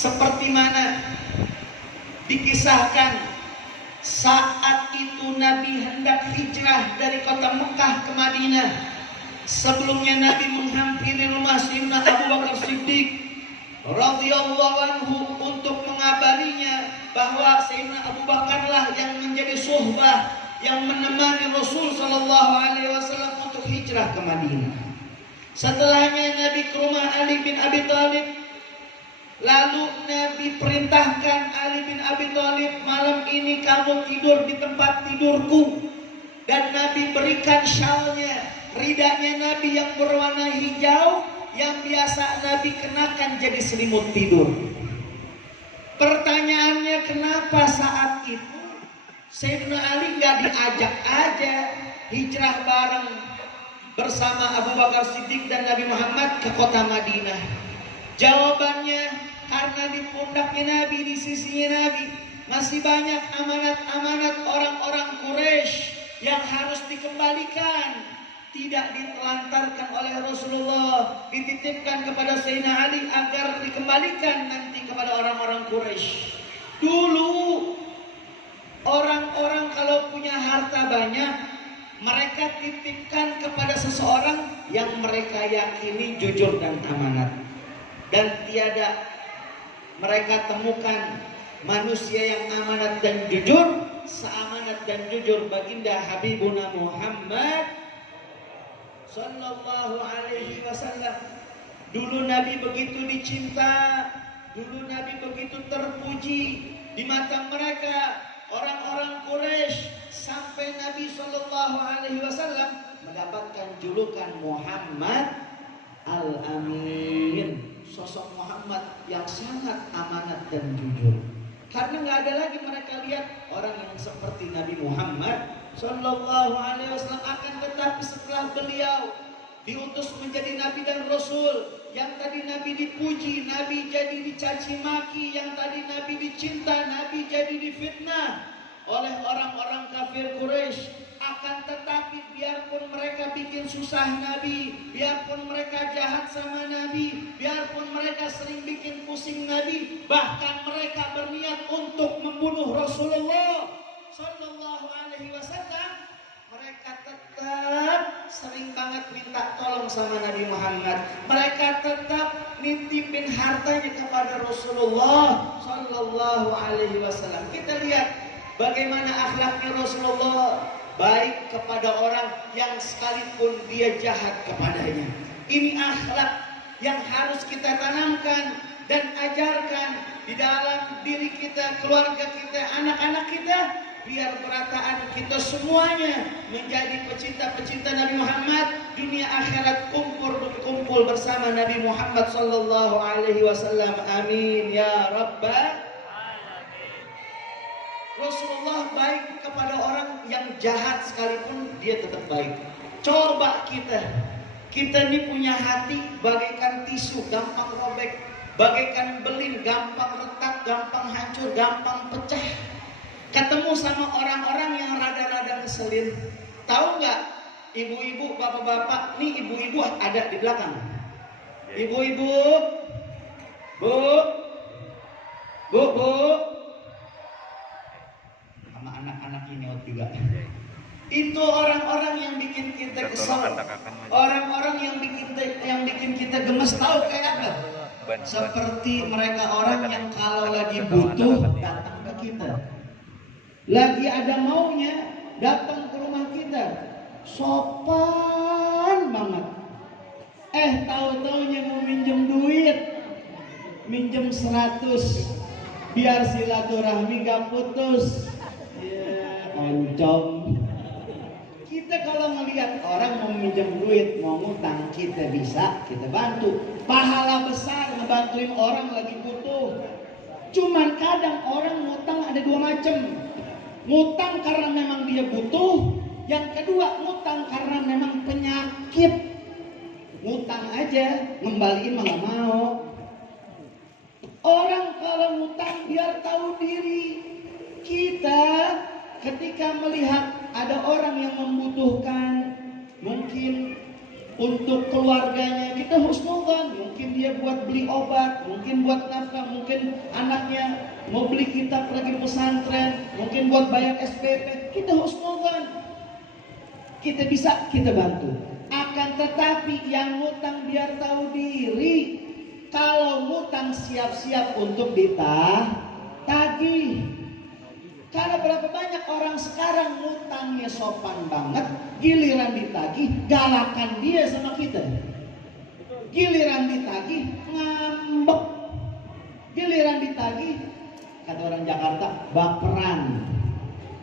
Seperti mana dikisahkan saat itu Nabi hendak hijrah dari kota Mekah ke Madinah. Sebelumnya Nabi menghampiri rumah Sayyidina Abu Bakar Siddiq radhiyallahu anhu untuk mengabarinya bahwa Sayyidina Abu Bakar lah yang menjadi suhbah, yang menemani Rasul sallallahu alaihi wasallam untuk hijrah ke Madinah. Setelahnya Nabi ke rumah Ali bin Abi Thalib. Lalu Nabi perintahkan Ali bin Abi Thalib, malam ini kamu tidur di tempat tidurku. Dan Nabi berikan syalnya, ridanya Nabi yang berwarna hijau, yang biasa Nabi kenakan jadi selimut tidur. Pertanyaannya, kenapa saat itu Sayyidina Ali gak diajak aja hijrah bareng bersama Abu Bakar Siddiq dan Nabi Muhammad ke kota Madinah? Jawabannya, karena di pundaknya Nabi, di sisinya Nabi, masih banyak amanat-amanat orang-orang Quraisy yang harus dikembalikan. Tidak ditelantarkan oleh Rasulullah, dititipkan kepada Sayyidina Ali agar dikembalikan nanti kepada orang-orang Quraisy. Dulu orang-orang kalau punya harta banyak, mereka titipkan kepada seseorang yang mereka yakini jujur dan amanat. Dan tiada mereka temukan manusia yang amanat dan jujur, seamanat dan jujur baginda Habibuna Muhammad sallallahu alaihi wasallam. Dulu Nabi begitu dicinta, dulu Nabi begitu terpuji di mata mereka orang-orang Quraisy, sampai Nabi sallallahu alaihi wasallam mendapatkan julukan Muhammad Al-Amin, sosok Muhammad yang sangat amanat dan jujur. Karena nggak ada lagi mereka lihat orang yang seperti Nabi Muhammad Sallallahu Alaihi Wasallam. Akan tetapi setelah beliau diutus menjadi Nabi dan Rasul, yang tadi Nabi dipuji, Nabi jadi dicaci maki, yang tadi Nabi dicinta, Nabi jadi difitnah oleh orang-orang kafir Quraisy. Akan tetapi biarpun mereka bikin susah Nabi, biarpun mereka jahat sama Nabi, biarpun mereka sering bikin pusing Nabi, bahkan mereka berniat untuk membunuh Rasulullah Sallallahu Alaihi Wasallam, mereka tetap sering banget minta tolong sama Nabi Muhammad. Mereka tetap nitipin hartanya kepada Rasulullah Sallallahu Alaihi Wasallam. Kita lihat bagaimana akhlaknya Rasulullah, baik kepada orang yang sekalipun dia jahat kepadanya. Ini akhlak yang harus kita tanamkan dan ajarkan di dalam diri kita, keluarga kita, anak-anak kita, biar berataan kita semuanya menjadi pecinta-pecinta Nabi Muhammad, dunia akhirat kumpul bersama Nabi Muhammad sallallahu alaihi wasallam. Amin ya rabbal. Rasulullah baik kepada orang yang jahat sekalipun dia tetap baik. Coba kita ini punya hati bagaikan tisu, gampang robek, bagaikan belin, gampang retak, gampang hancur, gampang pecah. Ketemu sama orang-orang yang rada-rada ngeselin. Tahu nggak, ibu-ibu, bapak-bapak, nih ibu-ibu ada di belakang. Ibu-ibu, bu. Sama anak-anak ini juga. Itu orang-orang yang bikin kita kesal, orang-orang yang bikin kita gemes. Tahu kayak apa? Seperti mereka orang yang kalau lagi butuh datang ke kita, lagi ada maunya datang ke rumah kita, sopan banget. Tahu-taunya mau minjem duit, minjem 100 biar silaturahmi gak putus. Oncom. Kita kalau ngelihat orang mau minjem duit, mau ngutang, kita bisa, kita bantu. Pahala besar ngebantuin orang lagi butuh. Cuman kadang orang ngutang ada dua macam. Ngutang karena memang dia butuh, yang kedua ngutang karena memang penyakit. Ngutang aja, ngembaliin mah gak mau. Orang kalau ngutang biar tahu diri. Kita ketika melihat ada orang yang membutuhkan, mungkin untuk keluarganya kita husnudzon. Mungkin dia buat beli obat, mungkin buat nafkah, mungkin anaknya mau beli kitab lagi pesantren, mungkin buat bayar SPP, kita husnudzon. Kita bisa, kita bantu. Akan tetapi yang ngutang biar tahu diri. Kalau ngutang siap-siap untuk ditagih. Karena berapa banyak orang sekarang ngutangnya sopan banget, giliran ditagih galakan dia sama kita. Giliran ditagih ngambek. Giliran ditagih, kata orang Jakarta, baperan.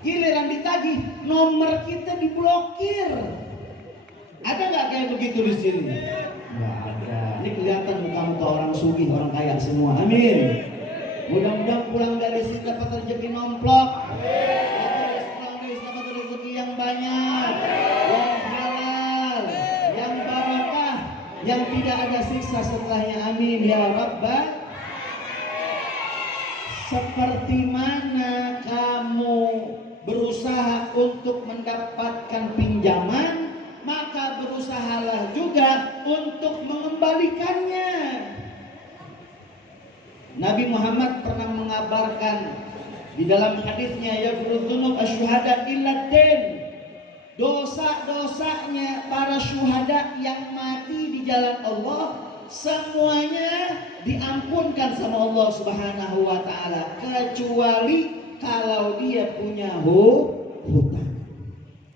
Giliran ditagih nomor kita diblokir. Ada nggak kayak begitu di sini? Nggak ada. Ini kelihatan muka-muka orang sugih, orang kaya semua. Amin. Mudah-mudahan pulang dari sini dapat rezeki nomplok. Pulang dari sini dapat rezeki yang banyak, yang halal, yang barokah, yang tidak ada siksa setelahnya. Amin ya Rabbal. Seperti mana kamu berusaha untuk mendapatkan pinjaman, maka berusahalah juga untuk mengembalikannya. Nabi Muhammad pernah mengabarkan di dalam hadisnya, yaghfiru dzunub asyuhada illa din. Dosa-dosanya para syuhada yang mati di jalan Allah semuanya diampunkan sama Allah Subhanahu wa taala, kecuali kalau dia punya hutang.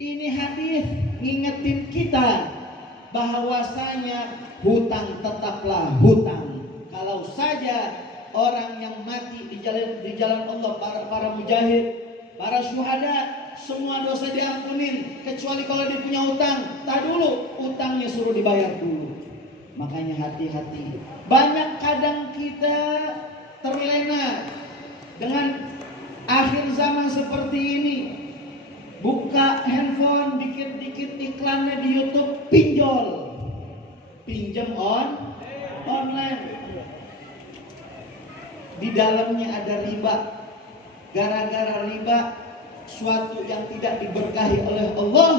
Ini hadis ngingetin kita bahwasanya hutang tetaplah hutang. Kalau saja orang yang mati di jalan Allah, para mujahid, para syuhada, semua dosa diampunin, kecuali kalau dia punya utang. Tak dulu, utangnya suruh dibayar dulu. Makanya hati-hati. Banyak kadang kita terlena dengan akhir zaman seperti ini. Buka handphone, dikit-dikit iklannya di YouTube, pinjol, pinjam online. Di dalamnya ada riba. Gara-gara riba, suatu yang tidak diberkahi oleh Allah,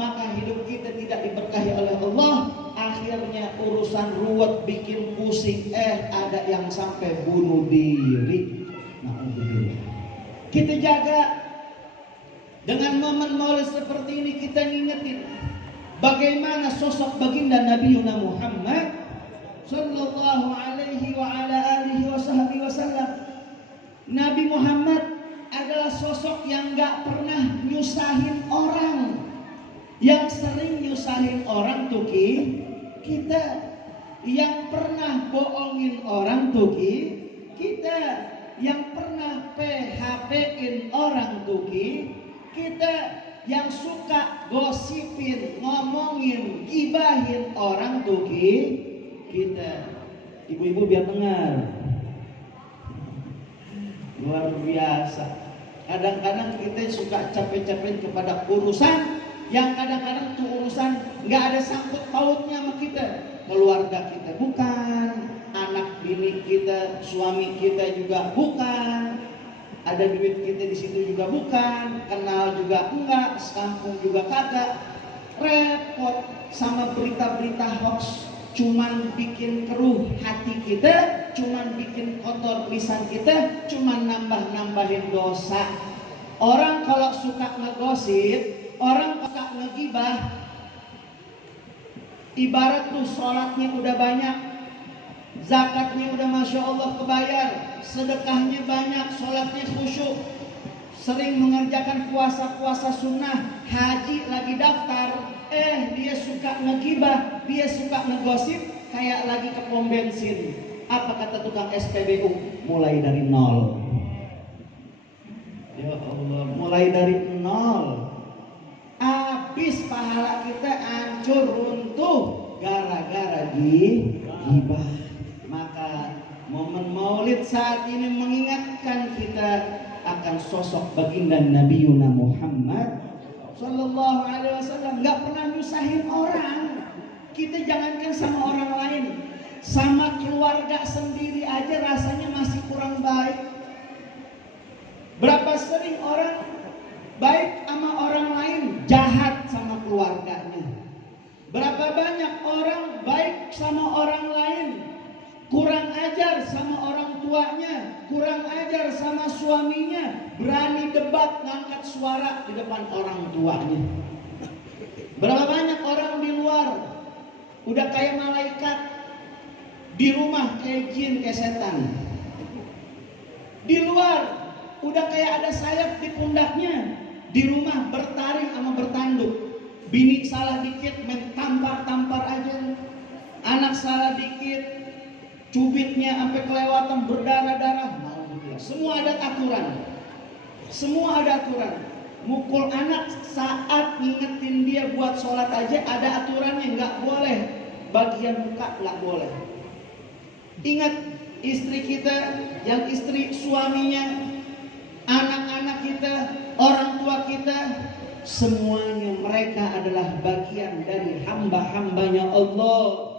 maka hidup kita tidak diberkahi oleh Allah. Akhirnya urusan ruwet, bikin pusing, ada yang sampai bunuh diri. Alhamdulillah. Kita jaga. Dengan momen maulid seperti ini kita ngingetin bagaimana sosok baginda Nabi Muhammad sallallahu alaihi wa ala alihi wasallam. Nabi Muhammad adalah sosok yang gak pernah nyusahin orang. Yang sering nyusahin orang tuh kita. Yang pernah bohongin orang tuh kita. Yang pernah PHP-in orang tuh kita. Yang suka gosipin, ngomongin, gibahin orang tuh kita. Ibu-ibu biar dengar. Luar biasa. Kadang-kadang kita suka capek-capek kepada urusan yang kadang-kadang tuh urusan nggak ada sangkut pautnya sama kita. Keluarga kita bukan, anak bini kita, suami kita juga bukan, ada duit kita di situ juga bukan, kenal juga enggak, sekampung juga kagak. Repot sama berita-berita hoax, cuman bikin keruh hati kita, cuman bikin kotor lisan kita, cuman nambah-nambahin dosa. Orang kalau suka ngegosip, orang suka ngegibah, ibarat tuh sholatnya udah banyak, zakatnya udah masya Allah kebayar, sedekahnya banyak, sholatnya khusyuk, sering mengerjakan puasa-puasa sunnah, haji lagi daftar, dia suka ngegibah, dia suka ngegosip, kayak lagi ke pom bensin. Apa kata tukang SPBU? Mulai dari nol. Ya Allah, mulai dari nol. Habis pahala kita hancur runtuh gara-gara gibah. Maka momen maulid saat ini mengingatkan kita akan sosok baginda Nabi Muhammad sallallahu alaihi wasallam. Gak pernah nyusahin orang. Kita jangankan sama orang lain, sama keluarga sendiri aja rasanya masih kurang baik. Berapa sering orang baik sama orang lain, jahat sama keluarganya. Berapa banyak orang baik sama orang lain, kurang ajar sama orang tuanya, kurang ajar sama suaminya, berani debat ngangkat suara di depan orang tuanya. Berapa banyak orang di luar udah kayak malaikat, di rumah kayak jin, kayak setan. Di luar udah kayak ada sayap di pundaknya, di rumah bertaring sama bertanduk. Bini salah dikit main tampar-tampar aja, anak salah dikit cubitnya sampai kelewatan berdarah-darah. Semua ada aturan, semua ada aturan. Mukul anak saat ngingetin dia buat sholat aja ada aturannya, nggak boleh bagian muka, nggak boleh. Ingat, istri kita, yang istri suaminya, anak-anak kita, orang tua kita, semuanya mereka adalah bagian dari hamba-hambanya Allah.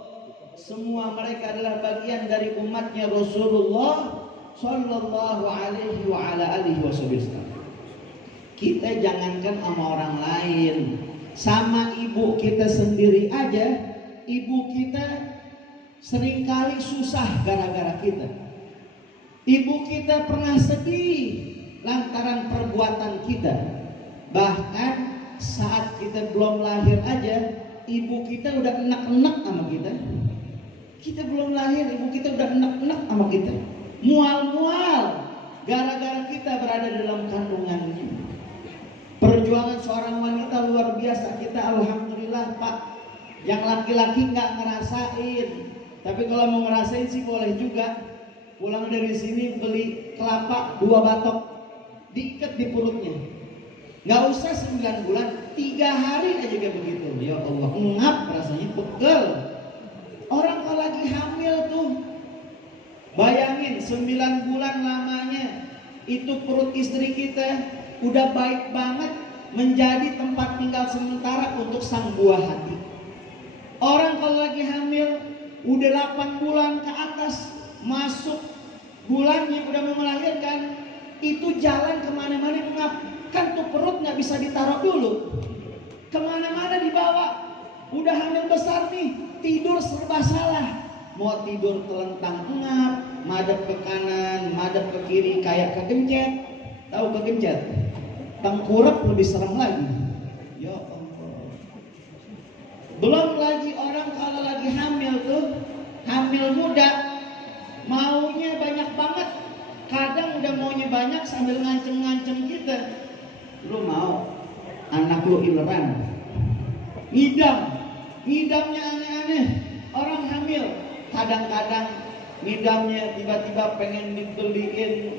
Semua mereka adalah bagian dari umatnya Rasulullah Sallallahu alaihi wa ala alihi wasallam. Kita jangankan sama orang lain, sama ibu kita sendiri aja, ibu kita seringkali susah gara-gara kita. Ibu kita pernah sedih lantaran perbuatan kita. Bahkan saat kita belum lahir aja, ibu kita udah enak-enak sama kita. Kita belum lahir, ibu kita udah enak-enak sama kita. Mual-mual gara-gara kita berada dalam kandungannya. Perjuangan seorang wanita luar biasa. Kita alhamdulillah Pak, yang laki-laki nggak ngerasain. Tapi kalau mau ngerasain sih boleh juga. Pulang dari sini beli kelapa 2 batok, diikat di perutnya. Nggak usah 9 bulan, 3 hari aja kayak begitu. Ya Allah, ngap rasanya, pegel. Orang kalau lagi hamil tuh, bayangin 9 bulan lamanya, itu perut istri kita udah baik banget menjadi tempat tinggal sementara untuk sang buah hati. Orang kalau lagi hamil, udah 8 bulan ke atas, masuk bulannya udah mau melahirkan, itu jalan kemana-mana ngap. Kan tuh perut nggak bisa ditaruh dulu, kemana-mana dibawa. Udah hamil besar nih, tidur serba salah. Mau tidur telentang ngap, madep ke kanan, madep ke kiri, kayak kegencet. Tahu kegencet? Tengkurap lebih serem lagi. Ya Allah. Belum lagi orang kalau lagi hamil tuh, hamil muda, maunya banyak banget. Kadang udah maunya banyak sambil ngancem-ngancem kita. Lu mau anak lu ileran, ngidamnya aneh-aneh. Orang hamil kadang-kadang ngidamnya tiba-tiba pengen dibeliin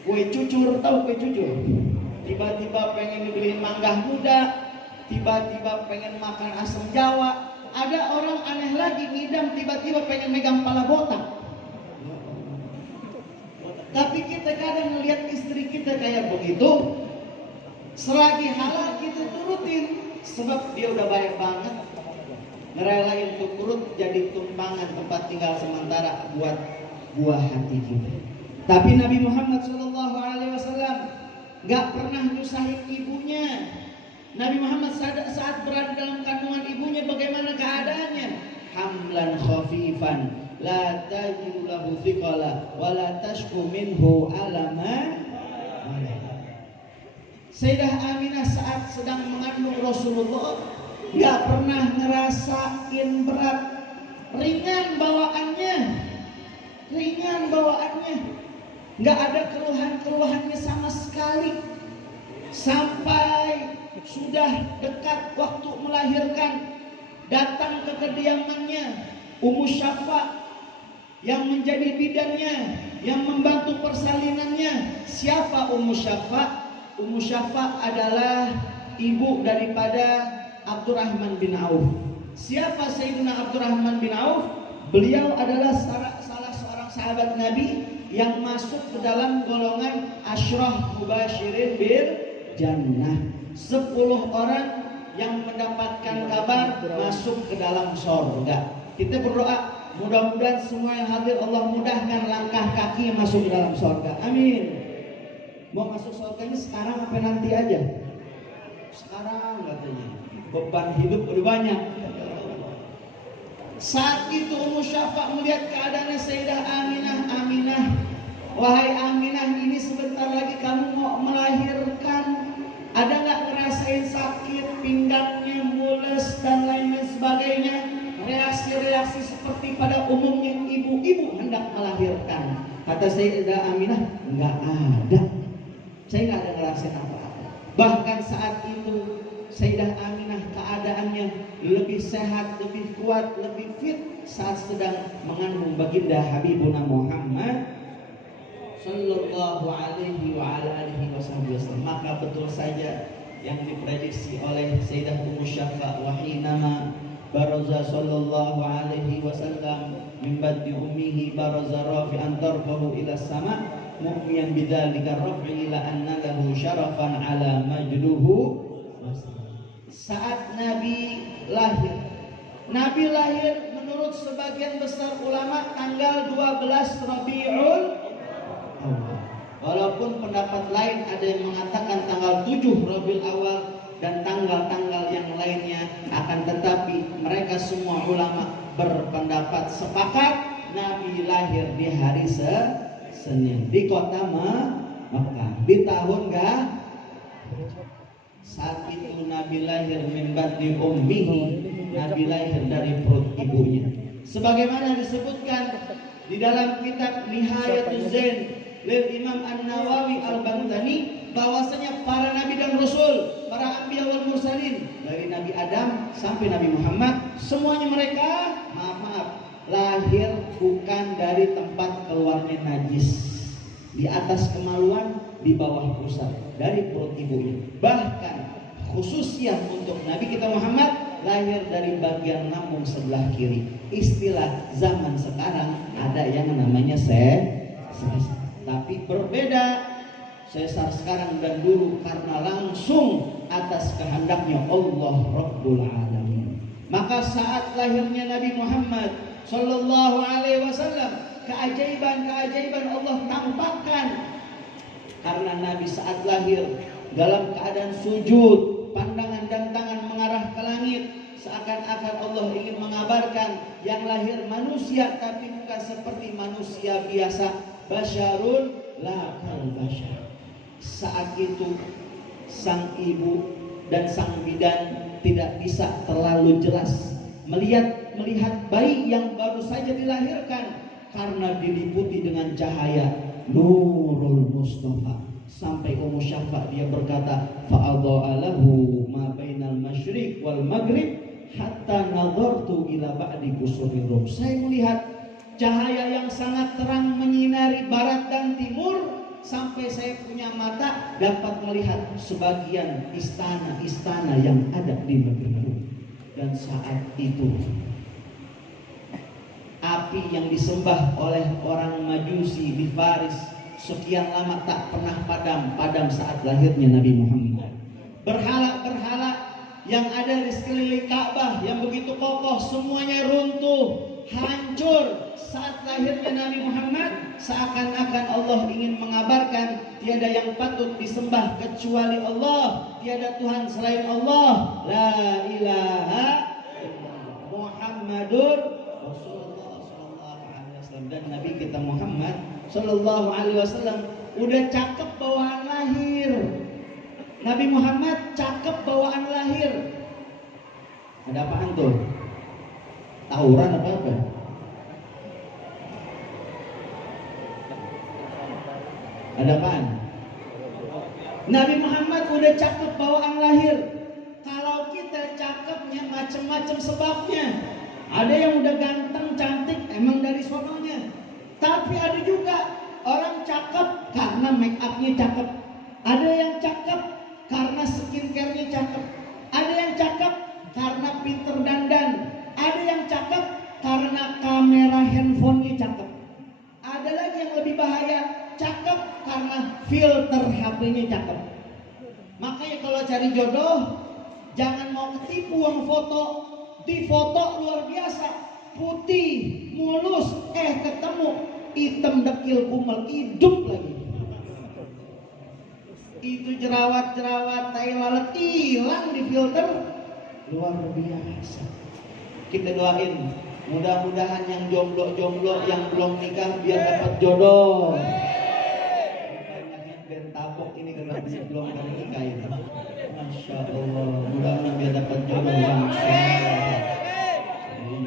kue cucur. Tahu kue cucur? Tiba-tiba pengen dibeliin mangga muda, tiba-tiba pengen makan asam Jawa. Ada orang aneh lagi ngidam tiba-tiba pengen megang pala botak. Tapi kita kadang melihat istri kita kayak begitu, selagi halal kita turutin, sebab dia udah baik banget, ngerelain tuh perut jadi tumpangan tempat tinggal sementara buat buah hati kita. Tapi Nabi Muhammad SAW nggak pernah nyusahin ibunya. Nabi Muhammad saat berada dalam kandungan ibunya bagaimana keadaannya? Hamlan khafifan, la tajidu lahu thiqala, wa la tashku minhu alama. Sayyidah Aminah saat sedang mengandung Rasulullah nggak pernah ngerasain berat, ringan bawaannya, nggak ada keluhannya sama sekali. Sampai sudah dekat waktu melahirkan, datang ke kediamannya Ummu Syafa yang menjadi bidannya, yang membantu persalinannya. Siapa Ummu Syafa? Ummu Syafa adalah ibu daripada Abdurrahman bin Auf. Siapa Sayyidina Abdurrahman bin Auf? Beliau adalah salah seorang sahabat Nabi yang masuk ke dalam golongan Asyrah Mubasyirin bil Jannah. 10 orang yang mendapatkan kabar masuk ke dalam surga. Kita berdoa, mudah-mudahan semua yang hadir Allah mudahkan langkah kaki masuk ke dalam surga. Amin. Mau masuk surganya sekarang apa nanti aja? Sekarang katanya. Beban hidup udah banyak. Saat itu Ummu Syafa melihat keadaannya Sayyidah Aminah. Aminah, wahai Aminah, ini sebentar lagi kamu mau melahirkan. Ada nggak ngerasain sakit pinggangnya, mules dan lain sebagainya? Reaksi-reaksi seperti pada umumnya ibu-ibu hendak melahirkan. Kata Sayyidah Aminah, nggak ada. Saya nggak ada ngerasain apa-apa. Bahkan saat itu Sayyidah Aminah keadaannya lebih sehat, lebih kuat, lebih fit saat sedang mengandung baginda Habibuna Muhammad sallallahu alaihi wa ala alihi wasallam. Maka betul saja yang diprediksi oleh Sayyidah Ummu Syafa, wa hinama baraza sallallahu alaihi wasallam min badni ummihi baraza rafi'an tarfahu ila sama mu'miyan bidzalika raf'i ila anna lahu syarafan ala majduhu. Saat Nabi lahir menurut sebagian besar ulama tanggal 12 Rabiul Awal. Walaupun pendapat lain ada yang mengatakan tanggal 7 Rabiul Awal dan tanggal-tanggal yang lainnya, akan tetapi mereka semua ulama berpendapat sepakat Nabi lahir di hari Senin di kota Makkah di tahun saat itu Nabi lahir min batni ummihi, Nabi lahir dari perut ibunya. Sebagaimana disebutkan di dalam kitab Nihayatuz Zain lil Imam An-Nawawi Al-Baghdadi, bahwasanya para nabi dan rasul, para anbiya wal mursalin, dari Nabi Adam sampai Nabi Muhammad, semuanya mereka lahir bukan dari tempat keluarnya najis, di atas kemaluan, di bawah pusat, dari perut ibunya. Bahkan khususnya untuk Nabi kita Muhammad lahir dari bagian lambung sebelah kiri. Istilah zaman sekarang ada yang namanya sesar, tapi berbeda sesar sekarang dan dulu karena langsung atas kehendaknya Allah Rabbul Alamin. Maka saat lahirnya Nabi Muhammad sallallahu alaihi wasallam, keajaiban-keajaiban Allah tampakkan. Karena Nabi saat lahir dalam keadaan sujud, pandangan dan tangan mengarah ke langit, seakan-akan Allah ingin mengabarkan yang lahir manusia, tapi bukan seperti manusia biasa, basyarun la kal basyar. Saat itu sang ibu dan sang bidan tidak bisa terlalu jelas melihat bayi yang baru saja dilahirkan, karena diliputi dengan cahaya Nurul Mustafa. Sampai Ummu Syafa dia berkata, fa'adha'a lahu ma bainal masyriq wal maghrib hatta nadhartu ila ba'di qusurir rum. Saya melihat cahaya yang sangat terang menyinari barat dan timur, sampai saya punya mata dapat melihat sebagian istana-istana yang ada di negeri Rum. Dan saat itu api yang disembah oleh orang Majusi di Faris sekian lama tak pernah padam saat lahirnya Nabi Muhammad. Berhala-berhala yang ada di sekeliling Ka'bah yang begitu kokoh semuanya runtuh, hancur saat lahirnya Nabi Muhammad. Seakan-akan Allah ingin mengabarkan tiada yang patut disembah kecuali Allah, tiada Tuhan selain Allah, la ilaha illallah Muhammadur Rasulullah sallallahu alaihi wasallam. Dan Nabi kita Muhammad sallallahu alaihi wasallam udah cakep bawaan lahir. Nabi Muhammad cakep bawaan lahir. Ada apaan tuh? Tawuran apa? Ada apaan? Nabi Muhammad udah cakep bawaan lahir. Kalau kita cakepnya macam-macam sebabnya. Ada yang udah ganteng, cantik, emang dari sononya. Tapi ada juga orang cakep karena make upnya cakep. Ada yang cakep karena skincare-nya cakep. Ada yang cakep karena pinter dandan. Ada yang cakep karena kamera handphonenya cakep. Ada lagi yang lebih bahaya, cakep karena filter HP-nya cakep. Makanya kalau cari jodoh, jangan mau ketipu yang foto. Di foto luar biasa, putih, mulus, ketemu hitam dekil kumel, hidup lagi. Itu jerawat-jerawat, tai lalat hilang di filter, luar biasa. Kita doain Mudah-mudahan yang jomblo-jomblo yang belum nikah biar dapat jodoh. Banyak yang bentabok ini karena belum nikah ini. Masya Allah, mudah-mudahan biar dapat jodoh yang soleh.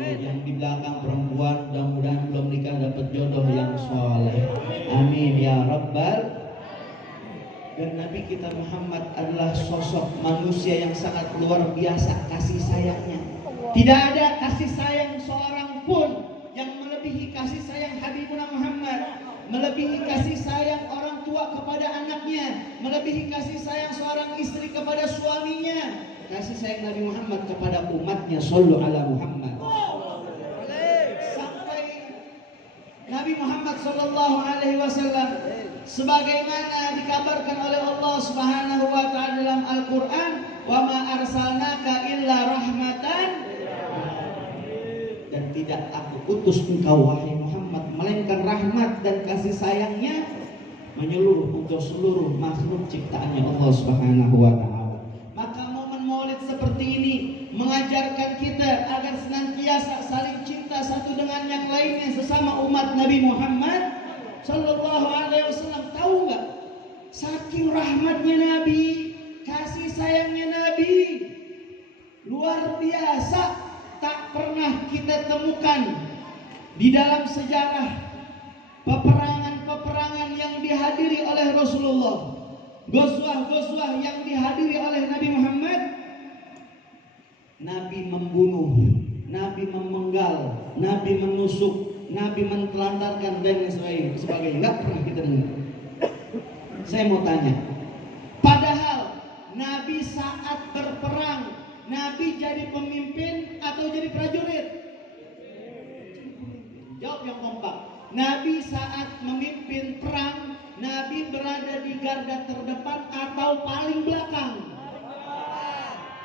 Yang di belakang perempuan mudah-mudahan belum nikah dapat jodoh yang soleh. Amin ya Rabbal. Dan Nabi kita Muhammad adalah sosok manusia yang sangat luar biasa kasih sayangnya. Tidak ada kasih sayang seorang pun yang melebihi kasih sayang Habibuna Muhammad, melebihi kasih sayang orang tua kepada anaknya, melebihi kasih sayang seorang istri kepada suaminya, kasih sayang Nabi Muhammad kepada umatnya. Shallu ala Muhammad. Sampai Nabi Muhammad sallallahu alaihi wasallam sebagaimana dikabarkan oleh Allah Subhanahu wa taala dalam Al-Qur'an, "Wa ma arsalnaka illa rahmatan," dan tidak aku utus engkau wahai Muhammad melainkan rahmat dan kasih sayangnya menyeluruh untuk seluruh makhluk ciptaannya Allah Subhanahu wa taala. Maka momen Maulid seperti ini mengajarkan kita agar senantiasa saling cinta satu dengan yang lainnya sesama umat Nabi Muhammad Sallallahu alaihi wasallam. Tahu nggak? Saking rahmatnya Nabi, kasih sayangnya Nabi luar biasa, tak pernah kita temukan di dalam sejarah peperangan-peperangan yang dihadiri oleh Rasulullah, ghazwah-ghazwah yang dihadiri oleh Nabi Muhammad. Nabi membunuh, Nabi memenggal, Nabi menusuk, Nabi mentelantarkan dan sebagainya. Nggak pernah kita dengar. Saya mau tanya, padahal Nabi saat berperang, Nabi jadi pemimpin atau jadi prajurit? Jawab yang kompak. Nabi saat memimpin perang, Nabi berada di garda terdepan atau paling belakang?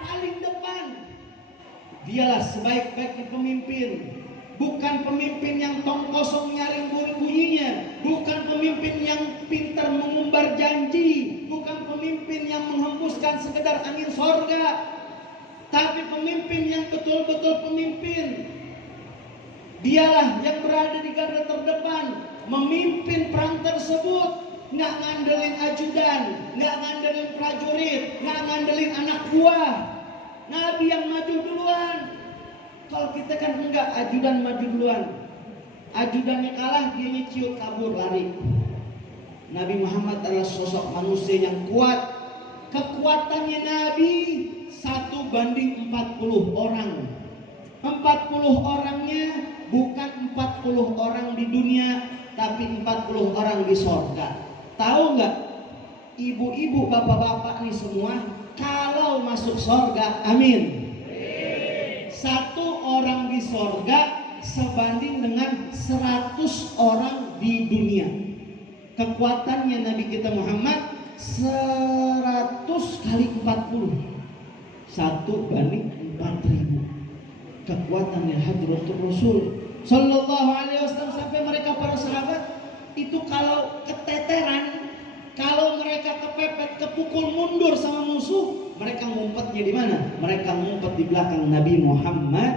Paling depan. Dialah sebaik-baiknya pemimpin. Bukan pemimpin yang tong kosong nyaring bunyinya, bukan pemimpin yang pintar mengumbar janji, bukan pemimpin yang menghembuskan sekedar angin sorga, tapi pemimpin yang betul-betul pemimpin. Dialah yang berada di garda terdepan, memimpin perang tersebut, nggak ngandelin ajudan, nggak ngandelin prajurit, nggak ngandelin anak buah. Nabi yang maju duluan. Kalau kita kan enggak, ajudan maju duluan. Ajudannya kalah, dia ciut kabur lari. Nabi Muhammad adalah sosok manusia yang kuat. Kekuatannya Nabi 1:40 orang. 40 orangnya bukan 40 orang di dunia, tapi 40 orang di sorga. Tahu nggak? Ibu-ibu, bapak-bapak nih semua, kalau masuk sorga, amin. Satu orang di sorga sebanding dengan 100 orang di dunia. Kekuatannya Nabi kita Muhammad 100 kali 40. 1:4.000. Kekuatannya Hadratul Rasul Sallallahu alaihi wasallam, sampai mereka para sahabat itu kalau keteteran, kalau mereka kepepet, kepukul mundur sama musuh, mereka ngumpetnya di mana? Mereka ngumpet di belakang Nabi Muhammad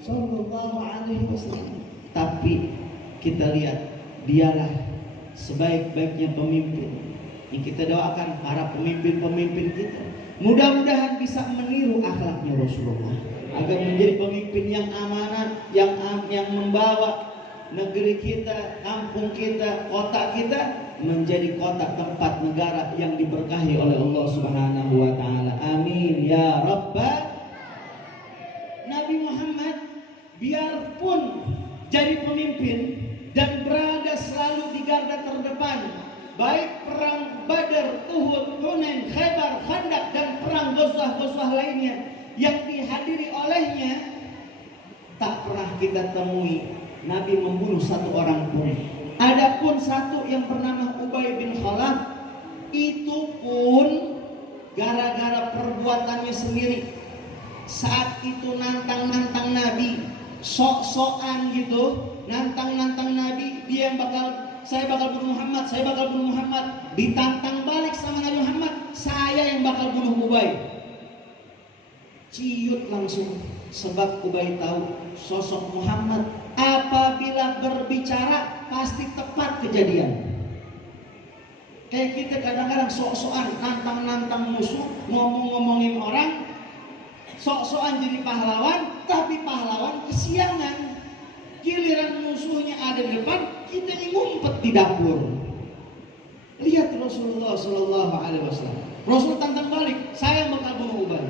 Sallallahu alaihi wasallam. Tapi kita lihat, dialah sebaik-baiknya pemimpin. Yang kita doakan para pemimpin-pemimpin kita, mudah-mudahan bisa meniru akhlaknya Rasulullah, agar menjadi pemimpin yang amanah, yang membawa negeri kita, kampung kita, kota kita menjadi kota tempat negara yang diberkahi oleh Allah Subhanahu wa taala. Amin ya Rabbal. Nabi Muhammad biarpun jadi pemimpin dan berada selalu di garda terdepan, baik perang Badar, Uhud, Hunain, Khaybar, Khandaq dan perang ghazwah-ghazwah lainnya yang dihadiri olehnya, tak pernah kita temui Nabi membunuh satu orang pun. Adapun satu yang bernama Ubay bin Khalaf, itu pun gara-gara perbuatannya sendiri. Saat itu nantang-nantang Nabi, sok-sokan gitu, nantang-nantang Nabi, dia yang saya bakal bunuh Muhammad, saya bakal bunuh Muhammad. Ditantang balik sama Nabi Muhammad, saya yang bakal bunuh Ubay. Ciut langsung. Sebab Ubay tahu sosok Muhammad apabila berbicara pasti tepat kejadian. Kayak kita kadang-kadang sok-sokan nantang-nantang musuh, ngomong-ngomongin orang, sok-sokan jadi pahlawan, tapi pahlawan kesiangan. Giliran musuhnya ada di depan, kita ngumpet di dapur. Lihat Rasulullah Shallallahu Alaihi Wasallam. Rasul tantang balik, saya bakal bunuh Ubay.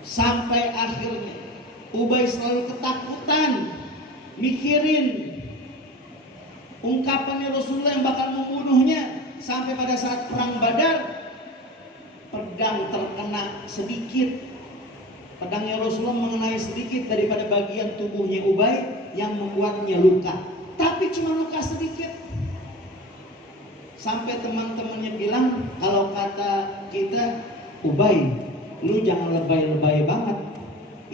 Sampai akhirnya Ubay selalu ketakutan, mikirin ungkapannya Rasulullah yang bakal membunuhnya. Sampai pada saat perang Badar, pedang terkena sedikit. Pedangnya Rasulullah mengenai sedikit daripada bagian tubuhnya Ubay yang membuatnya luka. Tapi cuma luka sedikit. Sampai teman-temannya bilang, kalau kata kita, Ubay, lu jangan lebay-lebay banget.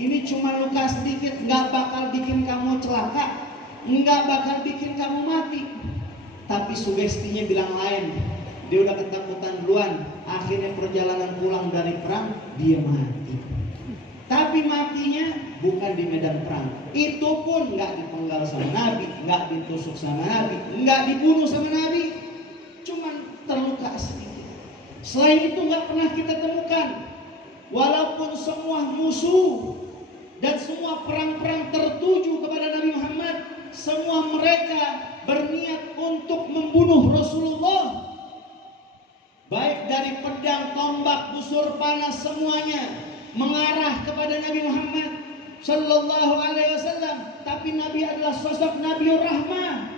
Ini cuma luka sedikit, nggak bakal bikin kamu celaka, nggak bakal bikin kamu mati. Tapi sugestinya bilang lain. Dia udah ketakutan duluan. Akhirnya perjalanan pulang dari perang, dia mati. Tapi matinya bukan di medan perang. Itu pun nggak dipenggal sama Nabi, nggak ditusuk sama Nabi, nggak dibunuh sama Nabi. Cuman terluka sedikit. Selain itu nggak pernah kita temukan. Walaupun semua musuh dan semua perang-perang tertuju kepada Nabi Muhammad, semua mereka berniat untuk membunuh Rasulullah. Baik dari pedang, tombak, busur panah, semuanya mengarah kepada Nabi Muhammad Sallallahu Alaihi Wasallam. Tapi Nabi adalah sosok Nabiur Rahmah.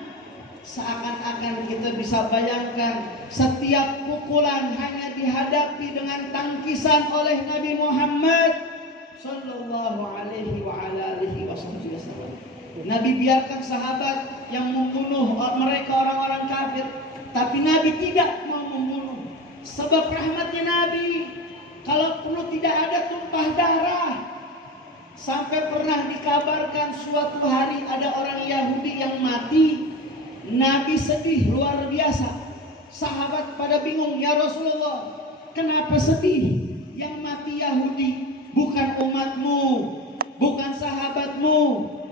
Seakan-akan kita bisa bayangkan setiap pukulan hanya dihadapi dengan tangkisan oleh Nabi Muhammad Sallallahu Alaihi Wasallam. Nabi biarkan sahabat yang membunuh mereka orang-orang kafir, tapi Nabi tidak mau membunuh. Sebab rahmatnya Nabi, kalau perlu tidak ada tumpah darah. Sampai pernah dikabarkan suatu hari ada orang Yahudi yang mati. Nabi sedih luar biasa. Sahabat pada bingung, ya Rasulullah, kenapa sedih? Yang mati Yahudi bukan umatmu, bukan sahabatmu.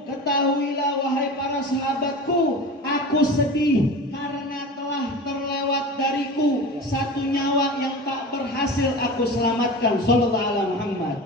Ketahuilah wahai para sahabatku, aku sedih karena telah terlewat dariku satu nyawa yang tak berhasil aku selamatkan. Sallallahu alaihi Muhammad.